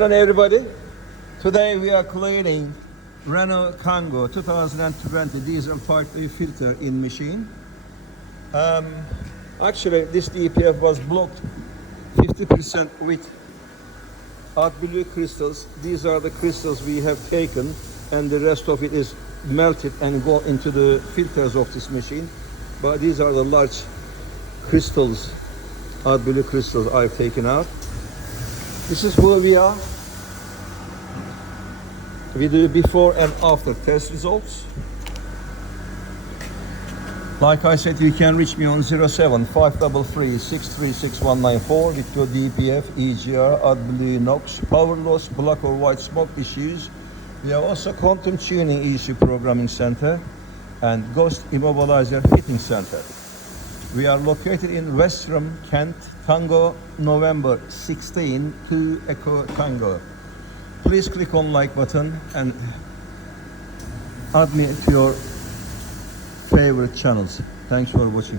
Hello everybody, today we are cleaning Renault Kango 2020 diesel part A filter in machine. Actually this DPF was blocked 50% with Adblue crystals. These are the crystals we have taken and the rest of it is melted and go into the filters of this machine. But these are the large crystals, Adblue crystals I've taken out. This is where we are. We do before and after test results. Like I said, you can reach me on 07 533 636194 with your DPF, EGR, AdBlue, NOx, power loss, black or white smoke issues. We have also quantum tuning issue programming center and ghost Immobiliser fitting center. We are located in Westerham, Kent, Tango, November 16 to Echo Tango. Please click on like button and add me to your favorite channels. Thanks for watching.